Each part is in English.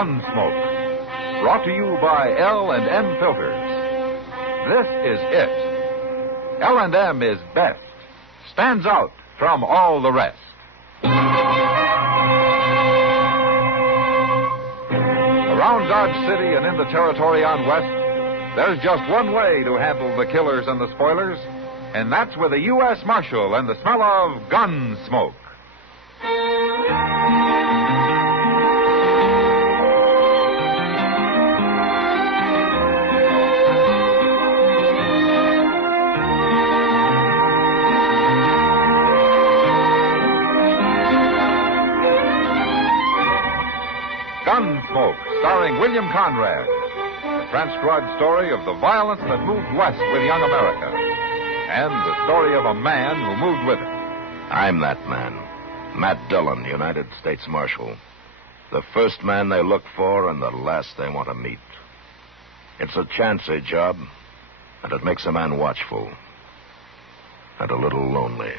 Gunsmoke, brought to you by L&M Filters. This is it. L&M is best, stands out from all the rest. Around Dodge City and in the territory on West, there's just one way to handle the killers and the spoilers, and that's with a U.S. Marshal and the smell of Gunsmoke. Gunsmoke, starring William Conrad. The transcribed story of the violence that moved west with young America. And the story of a man who moved with it. I'm that man. Matt Dillon, United States Marshal. The first man they look for and the last they want to meet. It's a chancy job, and it makes a man watchful. And a little lonely.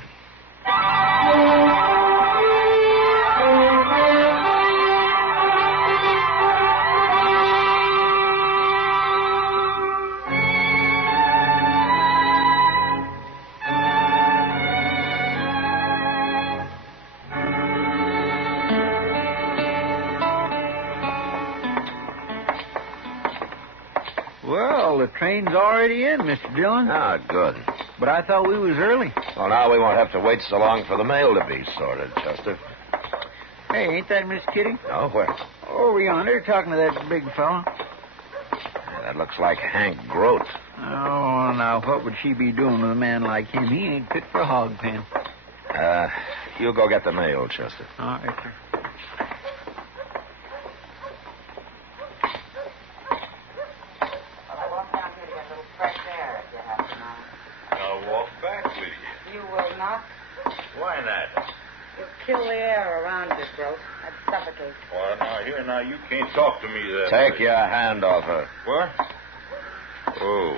Well, the train's already in, Mr. Dillon. Ah, good. But I thought we was early. Well, now we won't have to wait so long for the mail to be sorted, Chester. Hey, ain't that Miss Kitty? Oh, where? Over yonder, talking to that big fellow. That looks like Hank Grote. Oh, now, what would she be doing with a man like him? He ain't fit for a hog pen. You go get the mail, Chester. All right, sir. Why not? You kill the air around you, Grote. I'd suffocate. Well, now, you can't talk to me that Take way. your hand off her. What? Oh.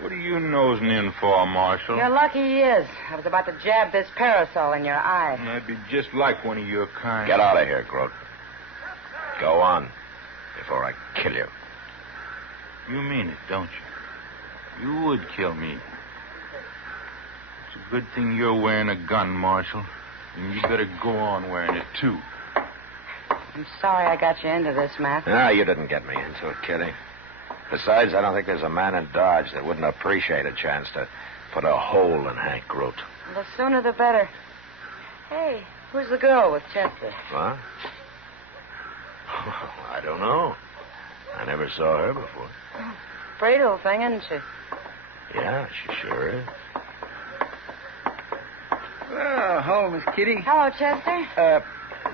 What are you nosing in for, Marshal? You're lucky he is. I was about to jab this parasol in your eye. I'd be just like one of your kind. Get out of here, Grote. Go on, before I kill you. You mean it, don't you? You would kill me. It's a good thing you're wearing a gun, Marshal. And you better go on wearing it, too. I'm sorry I got you into this, Matt. No, you didn't get me into it, Kitty. Besides, I don't think there's a man in Dodge that wouldn't appreciate a chance to put a hole in Hank Grote. The sooner the better. Hey, who's the girl with Chester? What? I don't know. I never saw her before. Pretty little thing, isn't she? Yeah, she sure is. Well, hello, Miss Kitty. Hello, Chester.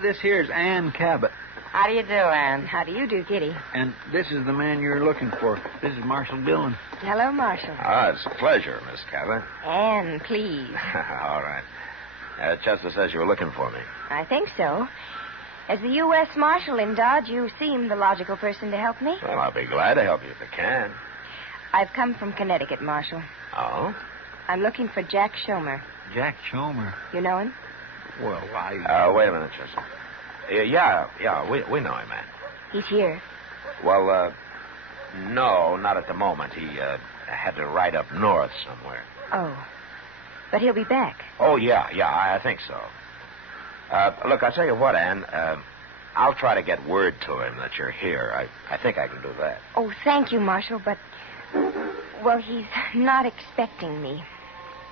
This here's Ann Cabot. How do you do, Ann? How do you do, Kitty? And this is the man you're looking for. This is Marshal Dillon. Hello, Marshal. Ah, it's a pleasure, Miss Cabot. Anne, please. All right. Chester says you were looking for me. I think so. As the U.S. Marshal in Dodge, you seem the logical person to help me. Well, I'll be glad to help you if I can. I've come from Connecticut, Marshal. Oh? I'm looking for Jack Chalmer. Jack Chalmer. You know him? Well, I... Wait a minute, Chester. Yeah, we know him, man. He's here. Well, no, not at the moment. He had to ride up north somewhere. Oh. But he'll be back. Oh, yeah, I think so. Look, I'll tell you what, Ann. I'll try to get word to him that you're here. I think I can do that. Oh, thank you, Marshal, but... Well, he's not expecting me.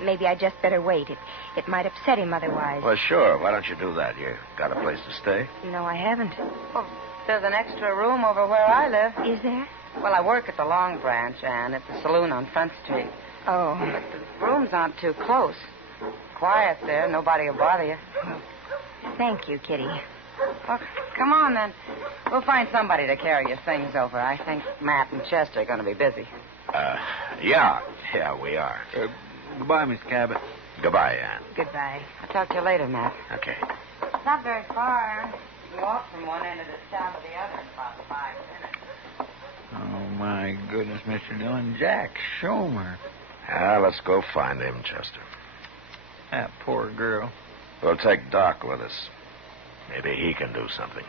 Maybe I just better wait. It might upset him otherwise. Well, sure. Why don't you do that? You got a place to stay? No, I haven't. Well, there's an extra room over where I live. Is there? Well, I work at the Long Branch, and at the saloon on Front Street. Oh. But the rooms aren't too close. Quiet there. Nobody will bother you. Thank you, Kitty. Well, come on, then. We'll find somebody to carry your things over. I think Matt and Chester are going to be busy. Yeah, we are. Goodbye, Miss Cabot. Goodbye, Ann. Goodbye. I'll talk to you later, Matt. Okay. It's not very far. You can walk from one end of the town to the other in about 5 minutes. Oh, my goodness, Mr. Dillon. Jack Chalmer. Let's go find him, Chester. That poor girl. We'll take Doc with us. Maybe he can do something.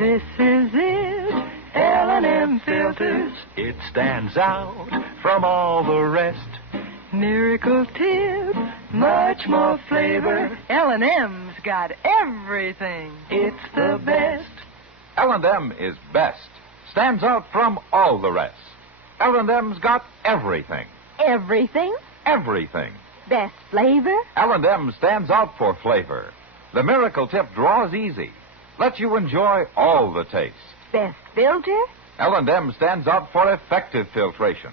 This is it, L&M Filters. It stands out from all the rest. Miracle tip, much more flavor. L&M's got everything. It's the best. L&M is best. Stands out from all the rest. L&M's got everything. Everything? Everything. Best flavor? L&M stands out for flavor. The Miracle Tip draws easy. Lets you enjoy all the taste. Best filter? L&M stands out for effective filtration.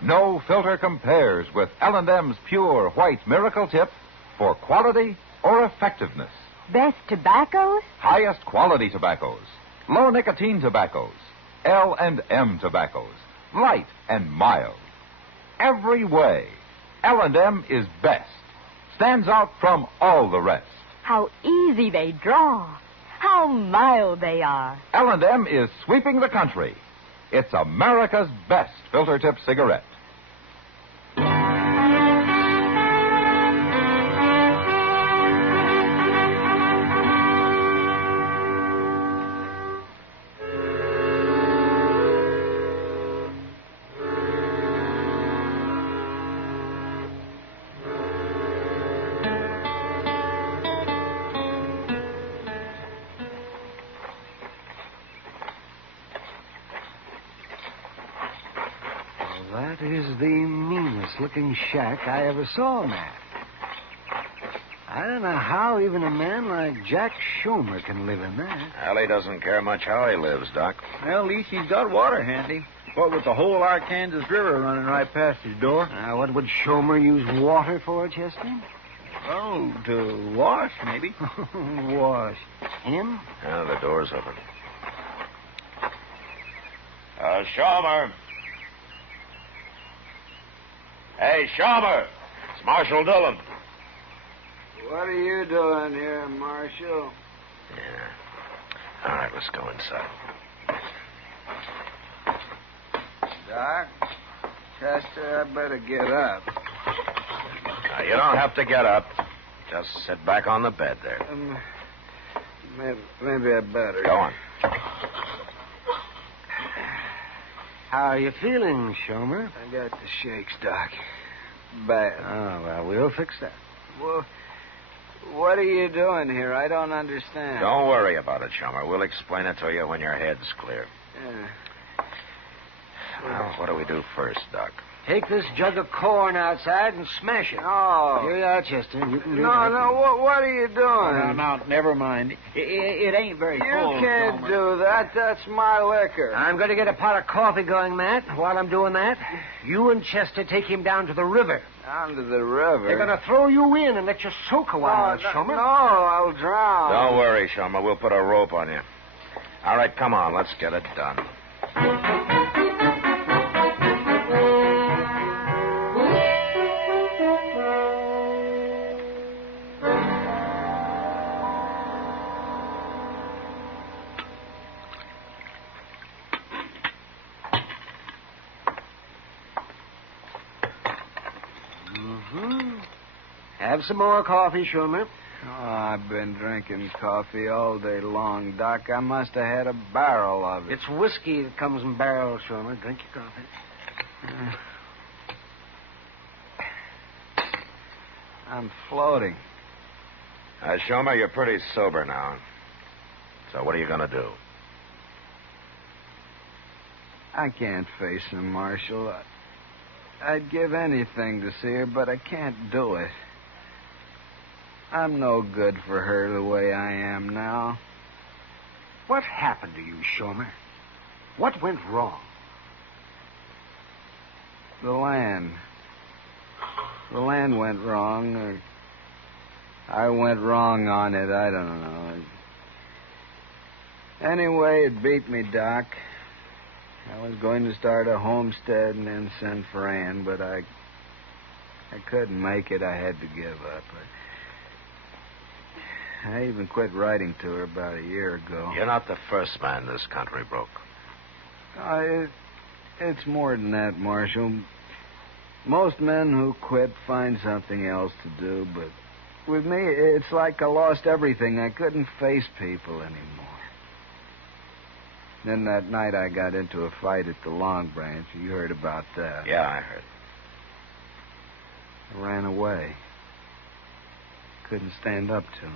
No filter compares with L&M's pure white Miracle Tip for quality or effectiveness. Best tobaccos? Highest quality tobaccos. Low nicotine tobaccos. L&M tobaccos. Light and mild. Every way, L&M is best. Stands out from all the rest. How easy they draw. How mild they are. L&M is sweeping the country. It's America's best filter tip cigarette. That is the meanest-looking shack I ever saw, Matt. I don't know how even a man like Jack Chalmer can live in that. Well, he doesn't care much how he lives, Doc. Well, at least he's got water handy. What with the whole Arkansas River running right past his door? What would Chalmer use water for, Chester? Oh, to wash, maybe. Wash. Him? Yeah, the door's open. Chalmer. Hey, Chalmer. It's Marshal Dillon. What are you doing here, Marshal? Yeah. All right, let's go inside. Doc, Chester, I better get up. Now, you don't have to get up. Just sit back on the bed there. Maybe I better. Go on. How are you feeling, Chalmer? I got the shakes, Doc. Bad. Oh, well, we'll fix that. Well, what are you doing here? I don't understand. Don't worry about it, Chalmer. We'll explain it to you when your head's clear. Yeah. Well, what do we do first, Doc? Take this jug of corn outside and smash it. Oh. Here you are, Chester. You can do No, that. no, what are you doing? No, never mind. It ain't very full. You can't Chalmer. do that. That's my liquor. I'm going to get a pot of coffee going, Matt. While I'm doing that, you and Chester take him down to the river. Down to the river? They're going to throw you in and let you soak a while, Chalmer. No, I'll drown. Don't worry, Chalmer. We'll put a rope on you. All right, come on. Let's get it done. Have some more coffee, Chalmer. Oh, I've been drinking coffee all day long, Doc. I must have had a barrel of it. It's whiskey that comes in barrels, Chalmer. Drink your coffee. I'm floating. Chalmer, you're pretty sober now. So what are you going to do? I can't face her, Marshal. I'd give anything to see her, but I can't do it. I'm no good for her the way I am now. What happened to you, Chalmer? What went wrong? The land. The land went wrong, or I went wrong on it. I don't know. Anyway, it beat me, Doc. I was going to start a homestead and then send for Ann, but I couldn't make it. I had to give up. I even quit writing to her about a year ago. You're not the first man this country broke. It's more than that, Marshal. Most men who quit find something else to do, but with me, it's like I lost everything. I couldn't face people anymore. Then that night I got into a fight at the Long Branch. You heard about that. Yeah, I heard. I ran away. Couldn't stand up to it.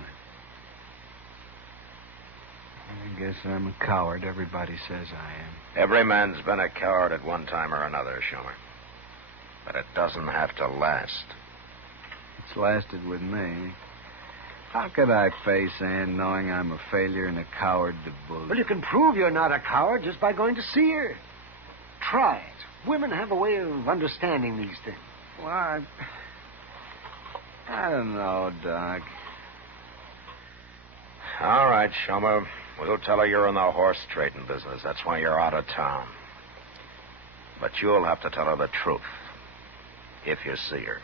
I guess I'm a coward. Everybody says I am. Every man's been a coward at one time or another, Chalmer. But it doesn't have to last. It's lasted with me. How could I face Ann knowing I'm a failure and a coward to boot? Well, you can prove you're not a coward just by going to see her. Try it. Women have a way of understanding these things. Well, I don't know, Doc. All right, Chalmer. We'll tell her you're in the horse trading business. That's why you're out of town. But you'll have to tell her the truth. If you see her.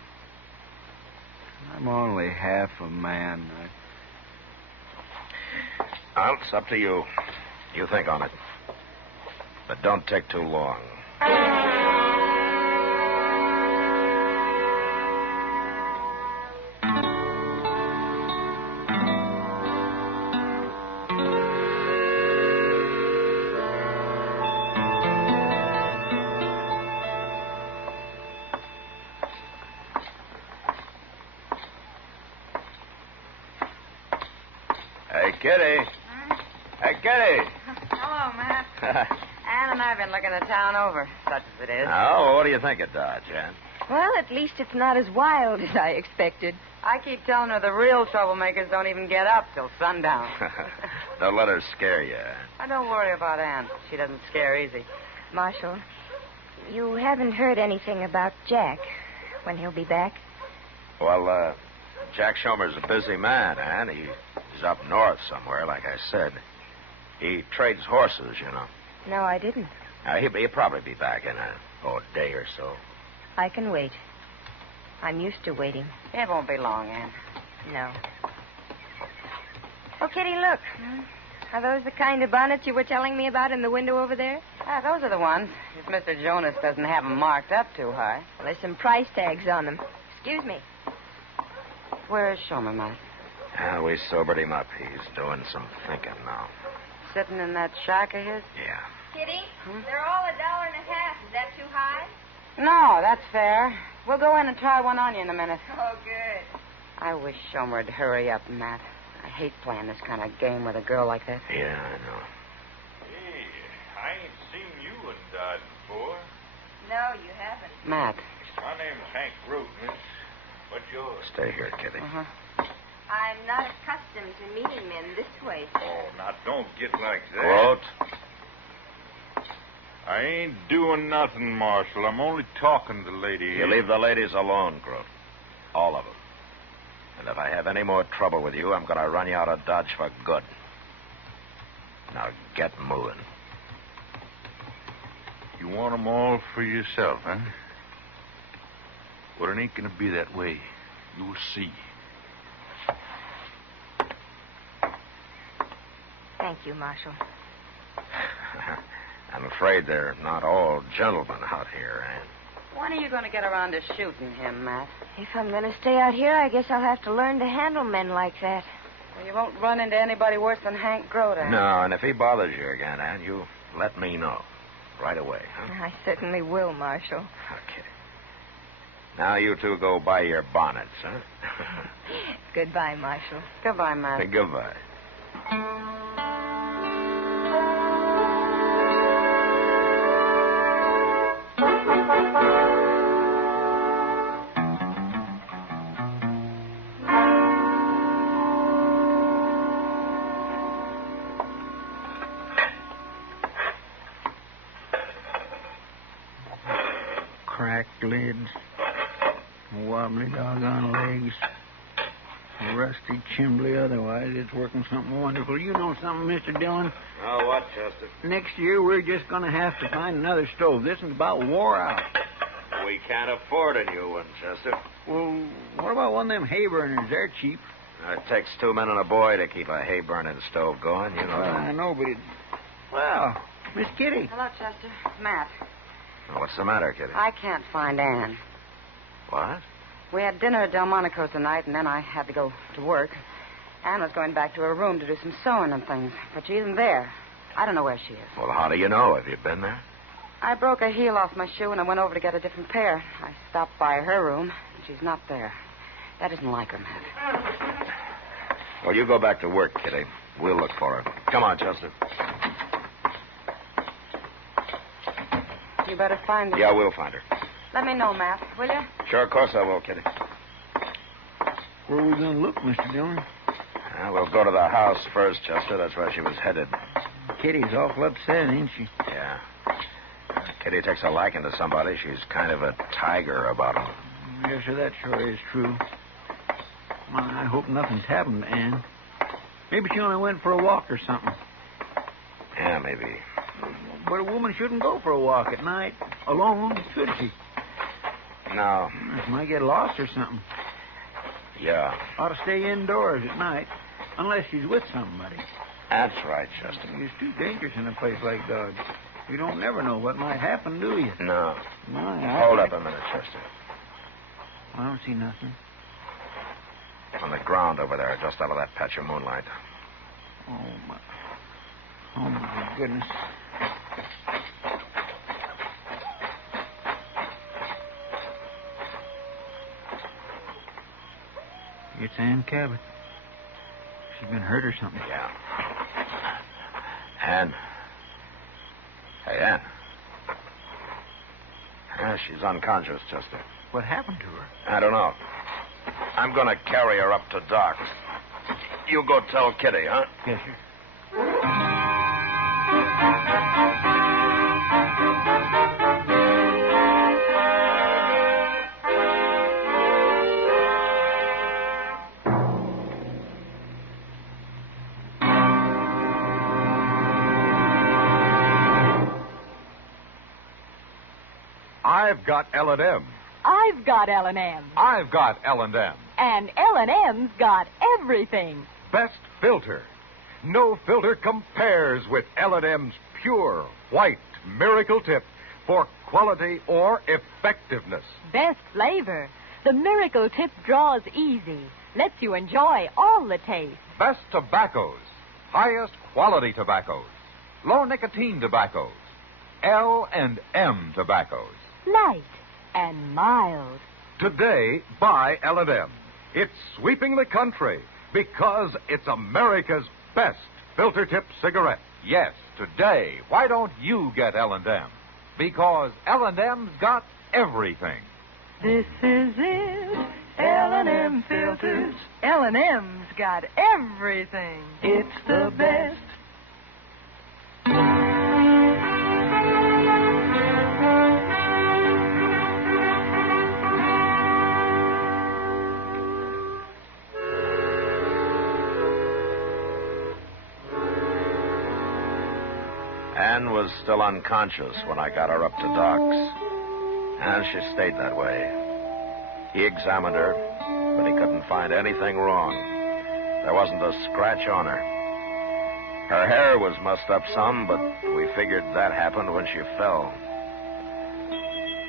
I'm only half a man. Well, it's up to you. You think on it. But don't take too long. Hey, Kitty. Hey, Kitty. Hello, Matt. Ann and I have been looking the town over, such as it is. Oh, what do you think of Dodge, Ann? Well, at least it's not as wild as I expected. I keep telling her the real troublemakers don't even get up till sundown. Don't let her scare you, Ann. I don't worry about Ann. She doesn't scare easy. Marshal, you haven't heard anything about Jack, when he'll be back? Well, Jack Chalmer's a busy man, Ann. He's up north somewhere, like I said. He trades horses, you know. No, I didn't. He'll probably be back in a day or so. I can wait. I'm used to waiting. It won't be long, Ann. No. Oh, Kitty, look. Are those the kind of bonnets you were telling me about in the window over there? Those are the ones. If Mr. Jonas doesn't have them marked up too high. Well, there's some price tags on them. Excuse me. Where is Chalmer, Matt? We sobered him up. He's doing some thinking now. Sitting in that shack of his? Yeah. Kitty, they're all $1.50. Is that too high? No, that's fair. We'll go in and try one on you in a minute. Oh, good. I wish Chalmer would hurry up, Matt. I hate playing this kind of game with a girl like that. Yeah, I know. Hey, I ain't seen you in Dodge before. No, you haven't. Matt. My name's Hank Root, miss. What's yours? Stay here, Kitty. Uh-huh. I'm not accustomed to meeting men this way, sir. Oh, now don't get like that. Quote. I ain't doing nothing, Marshal. I'm only talking to the lady. You leave the ladies alone, Groot. All of them. And if I have any more trouble with you, I'm going to run you out of Dodge for good. Now get moving. You want 'em all for yourself, huh? Well, it ain't going to be that way. You'll see. Thank you, Marshal. I'm afraid they're not all gentlemen out here, Ann. When are you going to get around to shooting him, Matt? If I'm going to stay out here, I guess I'll have to learn to handle men like that. Well, you won't run into anybody worse than Hank Grote. No, and if he bothers you again, Ann, you let me know. Right away, huh? I certainly will, Marshal. Okay. Now you two go buy your bonnets, huh? Goodbye, Marshal. Goodbye, Matt. Goodbye. Cracked lids, wobbly doggone legs, rusty chimbly otherwise. It's working something wonderful. You know something, Mr. Dillon? Oh, what, Chester? Next year, we're just going to have to find another stove. This one's about wore out. We can't afford a new one, Chester. Well, what about one of them hay burners? They're cheap. It takes 2 men and a boy to keep a hay-burning stove going, you know. I know, but it's... Well, Miss Kitty. Hello, Chester. Matt. Well, what's the matter, Kitty? I can't find Ann. What? We had dinner at Delmonico's tonight, and then I had to go to work. Ann was going back to her room to do some sewing and things, but she isn't there. I don't know where she is. Well, how do you know? Have you been there? I broke a heel off my shoe and I went over to get a different pair. I stopped by her room, and she's not there. That isn't like her, Matt. Well, you go back to work, Kitty. We'll look for her. Come on, Chester. You better find her. Yeah, we'll find her. Let me know, Matt, will you? Sure, of course I will, Kitty. Where are we going to look, Mr. Dillon? We'll go to the house first, Chester. That's where she was headed. Kitty's awful upset, ain't she? Yeah. Kitty takes a liking to somebody. She's kind of a tiger about him. Yes, sir, that sure is true. Well, I hope nothing's happened to Ann. Maybe she only went for a walk or something. Yeah, maybe. But a woman shouldn't go for a walk at night alone, should she? No. She might get lost or something. Yeah. Ought to stay indoors at night, unless she's with somebody. That's right, Chester. It's too dangerous in a place like Dodge. You don't never know what might happen, do you? No. No, Hold up a minute, Chester. I don't see nothing. On the ground over there, just out of that patch of moonlight. Oh, my goodness. It's Ann Cabot. She's been hurt or something. Yeah. Ann. Hey, Ann. Yeah, she's unconscious, Chester. What happened to her? I don't know. I'm going to carry her up to Doc. You go tell Kitty, huh? Yes, sir. I've got L&M. I've got L&M. I've got L&M. And L&M's got everything. Best filter. No filter compares with L&M's pure, white, miracle tip for quality or effectiveness. Best flavor. The Miracle Tip draws easy. Lets you enjoy all the taste. Best tobaccos. Highest quality tobaccos. Low nicotine tobaccos. L&M tobaccos. Light and mild. Today, buy L&M. It's sweeping the country because it's America's best filter tip cigarette. Yes, today, why don't you get L&M? Because L&M's got everything. This is it. L&M filters. L&M's got everything. It's the best. Ann was still unconscious when I got her up to Doc's. And she stayed that way. He examined her, but he couldn't find anything wrong. There wasn't a scratch on her. Her hair was mussed up some, but we figured that happened when she fell.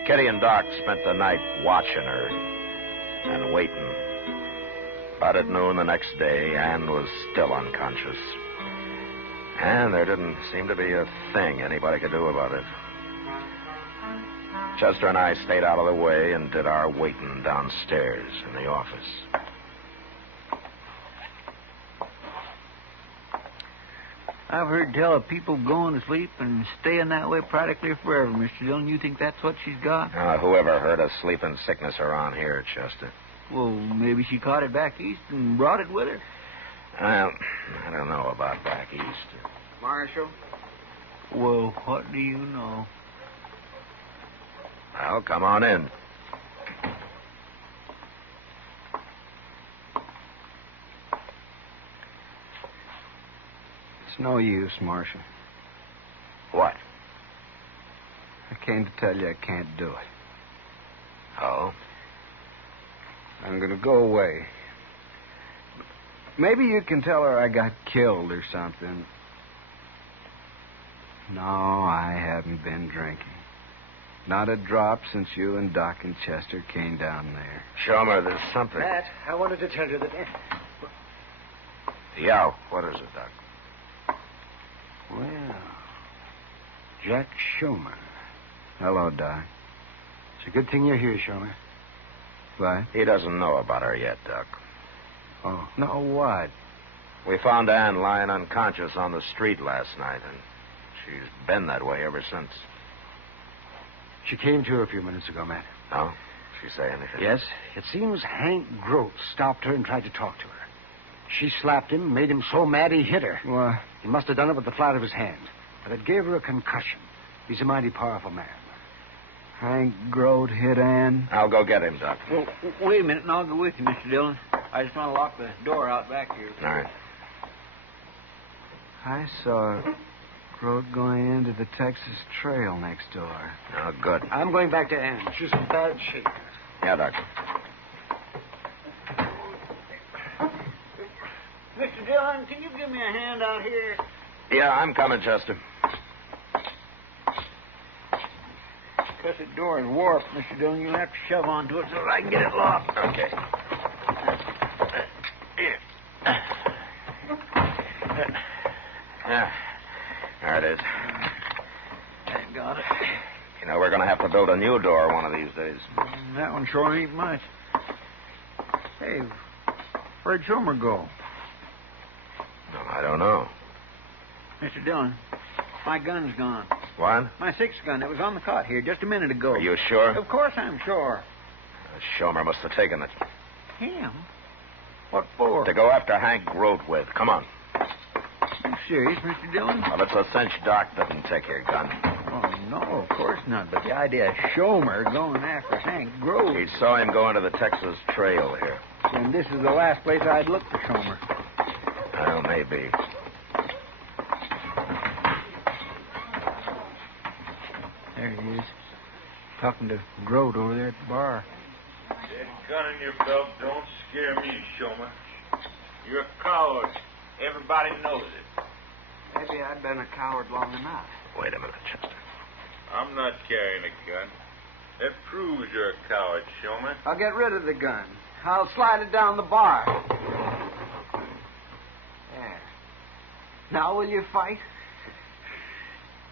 Kitty and Doc spent the night watching her and waiting. About at noon the next day, Ann was still unconscious. And there didn't seem to be a thing anybody could do about it. Chester and I stayed out of the way and did our waiting downstairs in the office. I've heard tell of people going to sleep and staying that way practically forever, Mr. Dillon. You think that's what she's got? Whoever heard of sleeping sickness around here, Chester? Well, maybe she caught it back east and brought it with her. Well, I don't know about back east. Marshal? Well, what do you know? Well, come on in. It's no use, Marshal. What? I came to tell you I can't do it. Oh? I'm going to go away. Maybe you can tell her I got killed or something. No, I haven't been drinking. Not a drop since you and Doc and Chester came down there. Chalmer, there's something. Matt, I wanted to tell you that... Yeah, what is it, Doc? Well, Jack Chalmer. Hello, Doc. It's a good thing you're here, Chalmer. What? He doesn't know about her yet, Doc. Oh, no, what? We found Ann lying unconscious on the street last night, and she's been that way ever since. She came to a few minutes ago, Matt. No? She say anything? Yes. It seems Hank Grote stopped her and tried to talk to her. She slapped him, made him so mad he hit her. What? He must have done it with the flat of his hand. But it gave her a concussion. He's a mighty powerful man. Hank Grote hit Ann? I'll go get him, Doc. Well, wait a minute, and I'll go with you, Mr. Dillon. I just want to lock the door out back here. All right. I saw Grote going into the Texas Trail next door. Oh, good. I'm going back to Ann. She's in bad shape. Yeah, Doc. Mr. Dillon, can you give me a hand out here? Yeah, I'm coming, Chester. Because the door is warped, Mr. Dillon. You'll have to shove onto it so that I can get it locked. Okay. Yeah. There it is. I got it. You know, we're going to have to build a new door one of these days. That one sure ain't much. Hey, where'd Chalmer go? No, I don't know. Mr. Dillon, my gun's gone. What? My 6 gun. It was on the cot here just a minute ago. Are you sure? Of course I'm sure. Chalmer must have taken it. Him? What for? To go after Hank Grote with. Come on. You serious, Mr. Dillon? Well, it's a cinch Doc didn't take your gun. Oh, no, of course not. But the idea of Chalmer going after Hank Grote. He saw him go into the Texas Trail here. And this is the last place I'd look for Chalmer. Well, maybe. There he is. Talking to Grote over there at the bar. That gun in your belt don't scare me, Chalmer. You're a coward. Everybody knows it. Maybe I've been a coward long enough. Wait a minute, Chester. I'm not carrying a gun. That proves you're a coward, Chalmer. I'll get rid of the gun. I'll slide it down the bar. There. Now will you fight?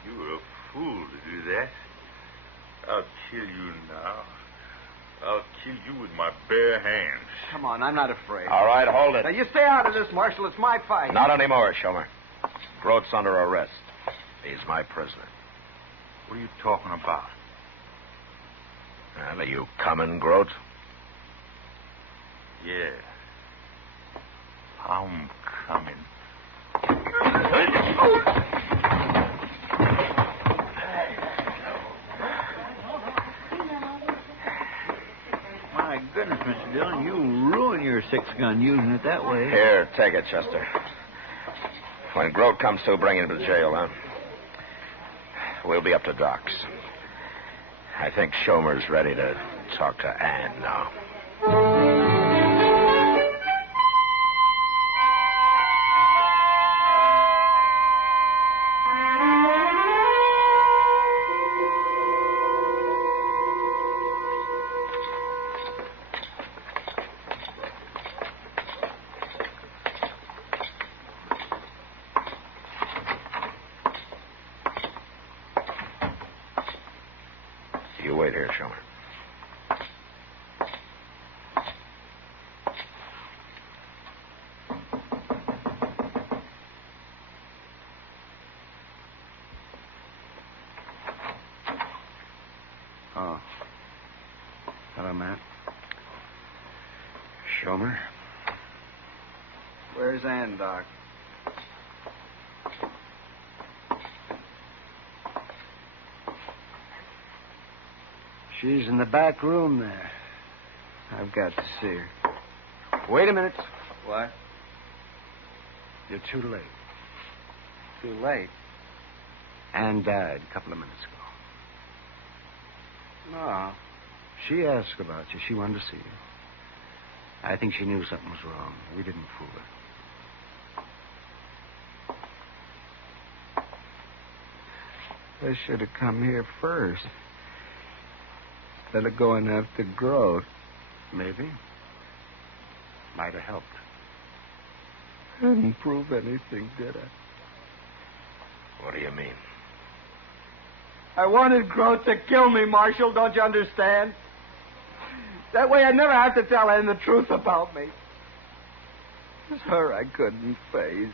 You were a fool to do that. I'll kill you now. I'll kill you with my bare hands. Come on, I'm not afraid. All right, hold it. Now, you stay out of this, Marshal. It's my fight. Not anymore, Chalmer. Grote's under arrest. He's my prisoner. What are you talking about? Well, are you coming, Grote? Yeah. I'm coming. My goodness, Mr. Dillon, you ruin your 6 gun using it that way. Here, take it, Chester. When Grote comes to, bring him to jail, huh? We'll be up to Doc's. I think Chalmer's ready to talk to Ann now. You wait here, Chalmer. Oh. Hello, Matt. Chalmer? Where's Ann, Doc? She's in the back room there. I've got to see her. Wait a minute. What? You're too late. Too late. Ann died a couple of minutes ago. No. She asked about you. She wanted to see you. I think she knew something was wrong. We didn't fool her. They should have come here first. Instead of going after Grote. Maybe. Might have helped. Didn't prove anything, did I? What do you mean? I wanted Grote to kill me, Marshal. Don't you understand? That way I'd never have to tell Ann the truth about me. It was her I couldn't face.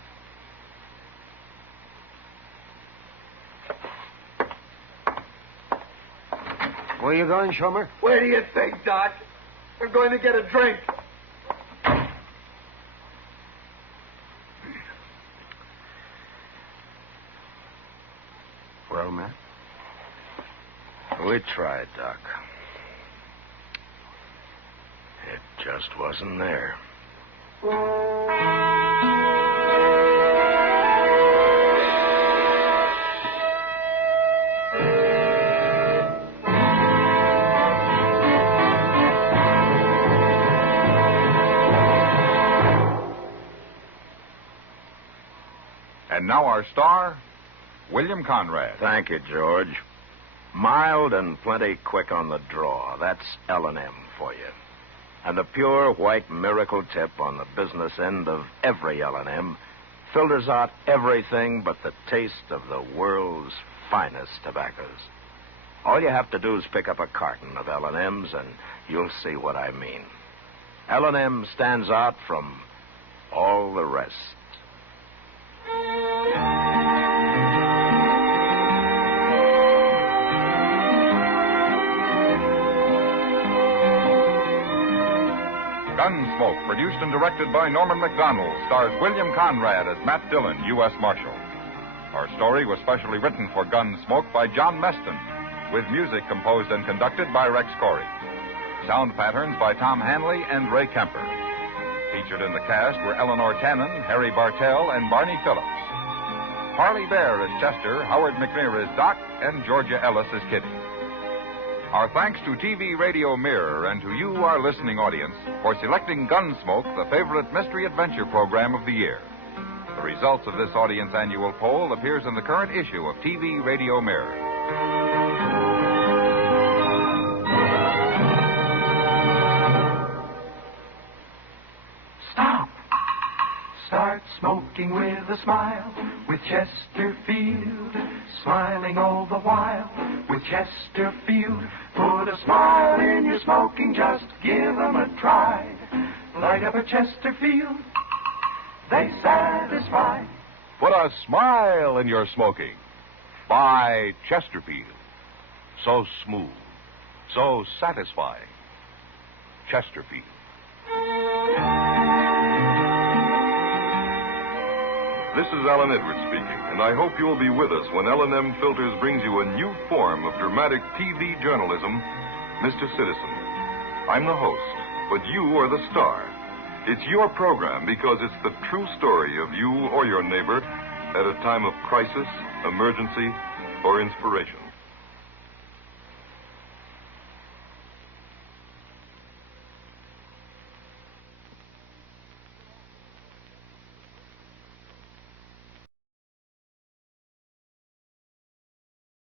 Where are you going, Chalmer? Where do you think, Doc? I'm going to get a drink. Well, Matt? We tried, Doc. It just wasn't there. And now our star, William Conrad. Thank you, George. Mild and plenty quick on the draw. That's L&M for you. And the pure white miracle tip on the business end of every L&M filters out everything but the taste of the world's finest tobaccos. All you have to do is pick up a carton of L&Ms and you'll see what I mean. L&M stands out from all the rest. Gunsmoke, produced and directed by Norman Macdonnell, stars William Conrad as Matt Dillon, U.S. Marshal. Our story was specially written for Gunsmoke by John Meston, with music composed and conducted by Rex Corey. Sound patterns by Tom Hanley and Ray Kemper. Featured in the cast were Eleanor Tannen, Harry Bartell, and Barney Phillips. Harley Bear as Chester, Howard McNear as Doc, and Georgia Ellis as Kitty. Our thanks to TV Radio Mirror and to you, our listening audience, for selecting Gunsmoke, the favorite mystery adventure program of the year. The results of this audience annual poll appears in the current issue of TV Radio Mirror. Stop. Start smoking with a smile, with Chesterfield, smiling all the while, with Chesterfield. Put a smile in your smoking, just give 'em a try. Light up a Chesterfield, they satisfy. Put a smile in your smoking. Buy Chesterfield. So smooth, so satisfying. Chesterfield. This is Alan Edwards speaking, and I hope you'll be with us when L&M Filters brings you a new form of dramatic TV journalism, Mr. Citizen. I'm the host, but you are the star. It's your program because it's the true story of you or your neighbor at a time of crisis, emergency, or inspiration.